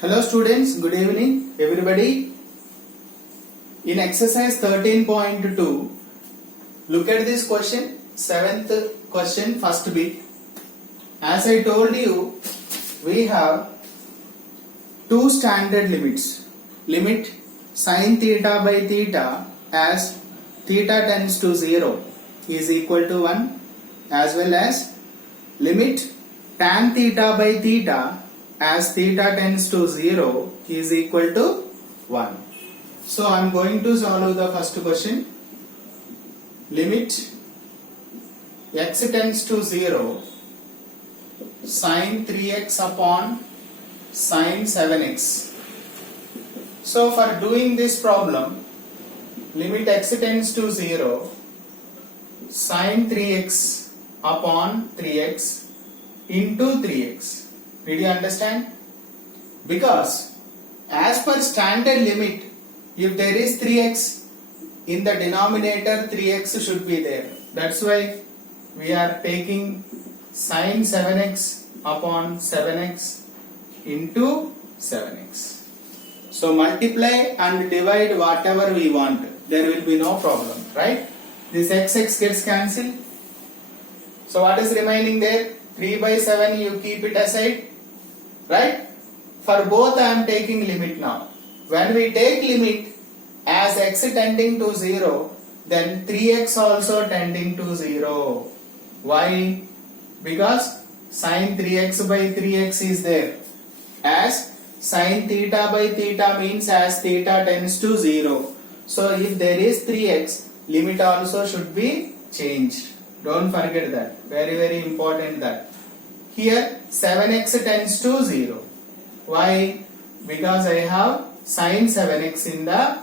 Hello students, good evening everybody. In exercise 13.2, look at this question, 7th question, first bit. As I told you, we have two standard limits. Limit sin theta by theta as theta tends to 0 is equal to 1, as well as limit tan theta by theta as theta tends to 0 is equal to 1. So I am going to solve the first question. Limit x tends to 0 sin 3x upon sin 7x. So for doing this problem, limit x tends to 0 sin 3x upon 3x into 3x. Did you understand? Because as per standard limit, if there is 3x, in the denominator 3x should be there. That's why we are taking sin 7x upon 7x into 7x. So multiply and divide whatever we want. There will be no problem, right? This x gets cancelled. So what is remaining there? 3 by 7 you keep it aside. Right? For both I am taking limit now. When we take limit as x tending to 0, then 3x also tending to 0. Why? Because sin 3x by 3x is there. As sin theta by theta means as theta tends to 0. So if there is 3x, limit also should be changed. Don't forget that. Very, very important that. Here 7x tends to 0. Why? Because I have sin 7x in the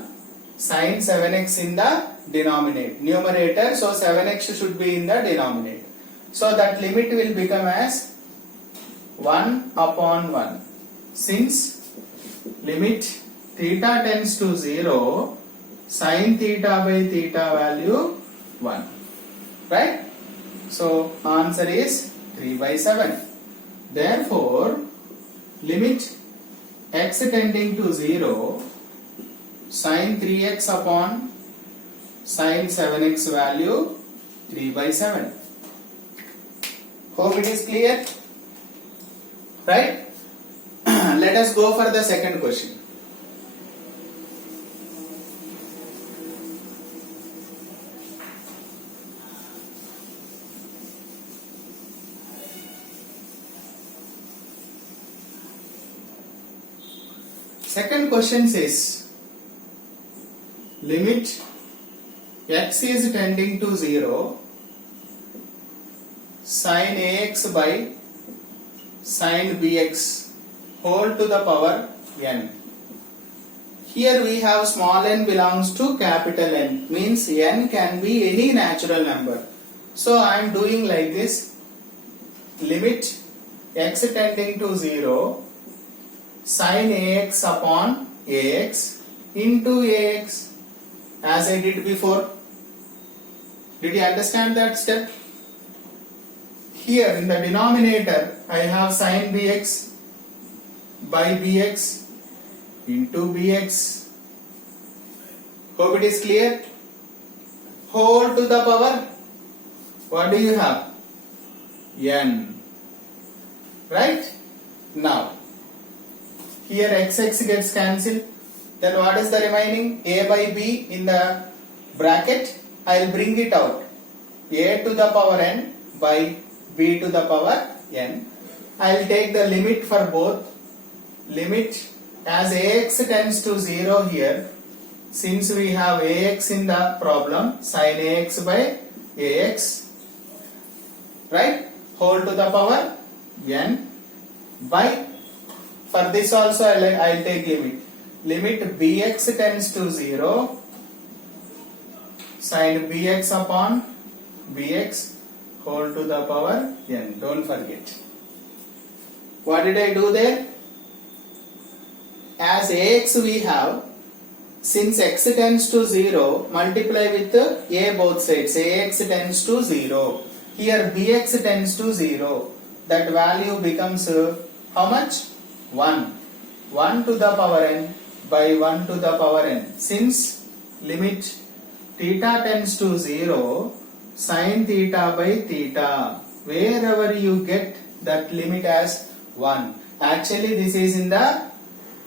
numerator. So 7x should be in the denominator. So that limit will become as 1 upon 1. Since limit theta tends to 0, sin theta by theta value 1. Right? So answer is 3 by 7. Therefore, limit x tending to 0, sin 3x upon sin 7x value 3 by 7. Hope it is clear? Right? Let us go for the second question. Second question says, limit x is tending to 0, sin ax by sin bx whole to the power n. Here we have small n belongs to capital N, means n can be any natural number. So I am doing like this, limit x tending to 0, sin ax upon ax into ax, as I did before. Did you understand that step? Here in the denominator I have sin bx by bx into bx. Hope it is clear? Whole to the power, what do you have? N. Right? Now here x gets cancelled. Then what is the remaining? A by b in the bracket. I will bring it out. A to the power n by b to the power n. I will take the limit for both. Limit as ax tends to 0 here. Since we have ax in the problem, sin ax by ax. Right? Whole to the power n by. For this also I will take limit. Limit bx tends to 0, sin bx upon bx whole to the power n. Don't forget. What did I do there? As ax we have, since x tends to 0, multiply with a both sides. Ax tends to 0. Here bx tends to 0. That value becomes how much? 1. 1 to the power n by 1 to the power n. Since limit theta tends to 0, sin theta by theta, wherever you get that limit as 1. Actually this is in the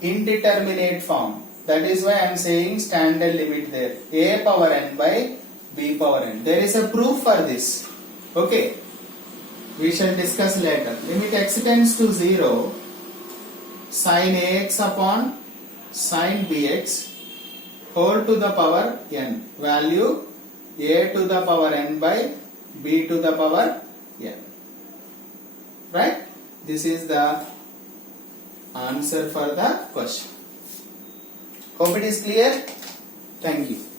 indeterminate form. That is why I am saying standard limit there. A power n by b power n. There is a proof for this. Okay. We shall discuss later. Limit x tends to 0, sin ax upon sin bx whole to the power n. Value a to the power n by b to the power n. Right? This is the answer for the question. Hope it is clear. Thank you.